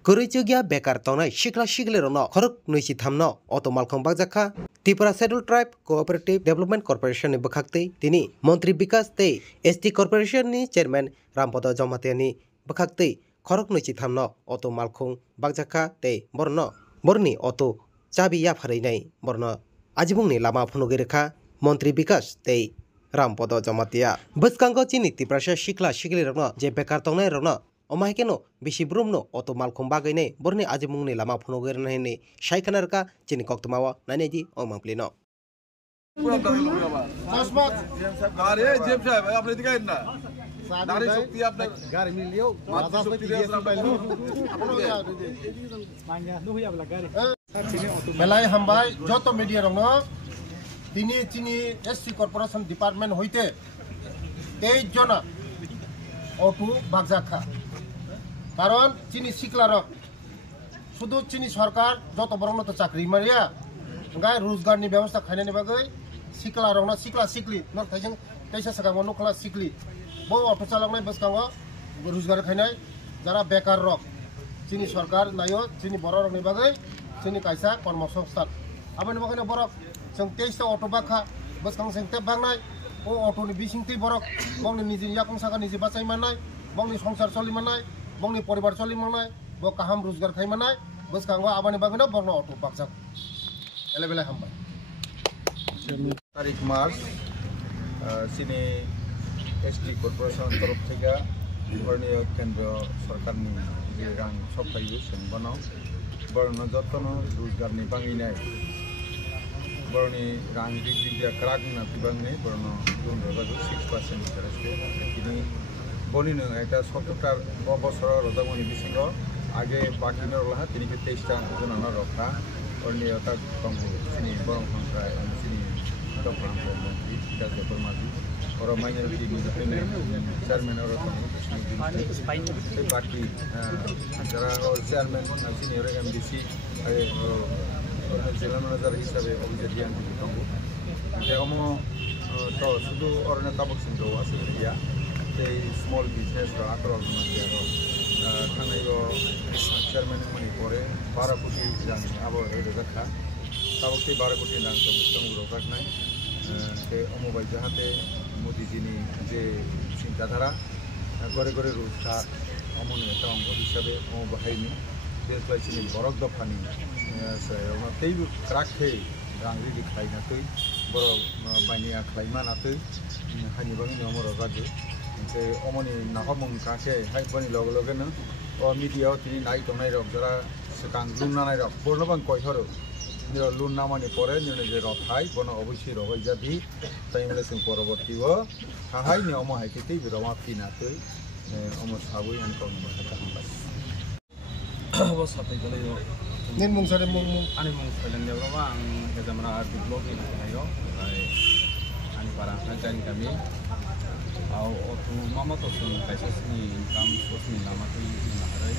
Kurichugia bekar tongnai sikla siklerokno khorok nuisi thamno auto malkhong bakjakha Tripura Scheduled Tribe Cooperative Development Corporation ni bwkhaktwi tini Montri Vikas tei ST Corporation ni Chairman Rampodo Jomatia ni bwkhaktwi khorok nuisi thamno auto malkhong bakjakha tei borni auto chabi yapharinai borno ajibungni lama phunugui rekha Montri Vikas tei Rampodo Jomatia bwskango chini Tripura sikla siklerokno je bekar tongnai rokno Omahikeno bisi brumno auto malkhong bagainé borni ajimungni lama phunugui rani saikhanarka chini koktmawa naneji omangplino Belai hambai joto media rongno dini chini SC Corporation Department hoite 23 jona auto bagjakha কারণ চিনি শিকলারক শুধু চিনি সরকার যত বড় তো চাকরি মারিয়া গায় রোজগারনি ব্যবস্থা খাইনানি বাগৈ শিকলারক না শিকলা শিকলি নর থাইজং কাইসা সাকা মনুখলা শিকলি বো অটো চালকনাই বসকাঙ্গ রোজগার খাইনাই যারা বেকার রক চিনি সরকার নাইও চিনি বড় রকনি বাগৈ চিনি কাইসা কর্মসংস্থান আবানি বাগৈনো বরক जों 23 টা অটো বাখা বসকাং जों তে বাংনাই ও অটোনি বিসিংতি বরক বংনি নিজে ইয়াকং সাকা নিজে বাঁচাই মানাই বংনি সংসার চলি মানাই Bongni poribar choli manai bo kaham rozgar khai manai boskango abani bagno borno auto bakjak elebele hambai tarik Mars sini ST Corporation torof thega borneo kendra sarkarni je rang sophaiyo sengbano borno jotno rozgar ni banginai borni rang digdia krak na tibangne borno loan rebadu 6% interest ini বনি নং একটা 70টার বছর রদামনি বিসিঙ্গ আগে বাকি নরলাহা তিনি 23টা জননা রক্ষা অর্নিয়তা কম চিনি বরং সংখ্যায় চিনি ডক্টর মন্ত্রী রাজ্যপাল মাঝি ওর মাইনরিটি চেয়ারম্যান ওর বাকি যারা চেয়ারম্যান চিনি ওর এমডিসি জেলা ম্যানেজার হিসাবে অভিযোগ দিয়ান দङ যেমন তো শুধু অরণ্য তাবক সিংহ আছে ইয়া small business ro akrol matia ro thanai ro chairman mani pore 12 koti jang abo edo jakha tabokti 12 koti nang to bustang ro kaknai te omobai jahate modi jini je chinta dhara gore gore rusta amon eta ong hisabe o bahaini deslai chini borok dofani ona tei krakhe rangri di khaina tei borok bainia khlaima na tei hani bangi omoro raju যে অমনি নাহমং কাছে হাইবনি লগে লগে ন ও মিডিয়াও তিনি নাই Tonai rock যারা সেকাং লুন নানাই rock বর্ণবাং কয়হরো নির লুন নামানি পরে নিনে যে রথাই বন অবশ্যই রগই যাবি তাই মিলে সিং পরবর্তীও হাহাই নি অম হাইকেতেই বিরমা পিনা তৈ অম সাবই আন কম কথা হামবাই ও সাথে গলে নিন মুং সারে মুং ani mung phailan le ba ang hejamra develop in hayo ani para jani kami au otu mama to sun kaisa sini income source ni lama to na harai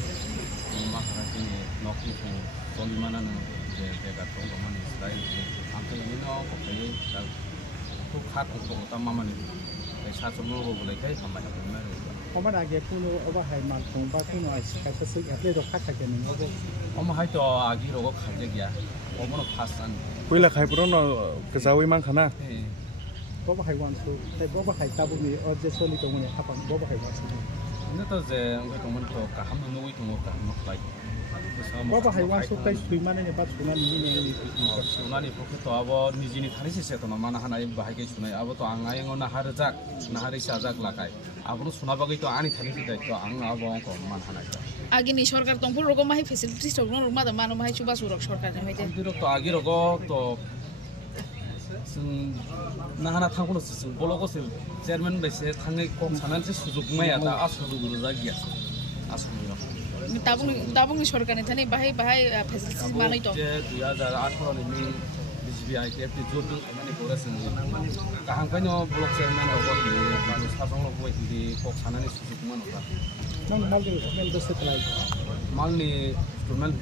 ma harati ni nokni ko tolimana na je bega to mani style amte ni no ko kai ta to khat ko ta mama ni kaisa chmo go bolai kai hamma ha na ro Oma age puno oba hai mal thong ba puno ai kaisa sik atle ro khat thake ni go oma hai to agi ro go khaje gya omono fast an puila khai puro no kejawi man khana Boba hai wan so tai boba hai tabu ni orje soli to mune hapam boba hai wan so na to je ngai to mon to ka ham no wi to mo ka mo khai boba hai wan so tai sui mane ne bat suna ni ni suna ni pokhe to abo nijini thani se to mana hanai bahai ke sunai abo to ang ayeng na har jak na har isa jak lakai abo suna bagai to ani thani se to ang abo ko man hanai agi ni sorkar tongpul rogo mahi facilities to no ruma da manu mahi chuba surok sorkar ne hoite dirok to agi rogo to 나하나 타고는 쓰고 볼로고스 체어맨 베세 탕에 꼭 사는지 수족 마야다 아수도 그러자기야 아수요 তাবুংনি সরকারে থানে বাহাই facilities মানাই তো 2018 নি বিজিবিআই কে তি জোর মানে করেছেন কাহাংখাইনো block chairman হবো মানুষ সাজং লবো হিদি কক সানানি সুযোগ মানবা nang mal de bese trai malni instrument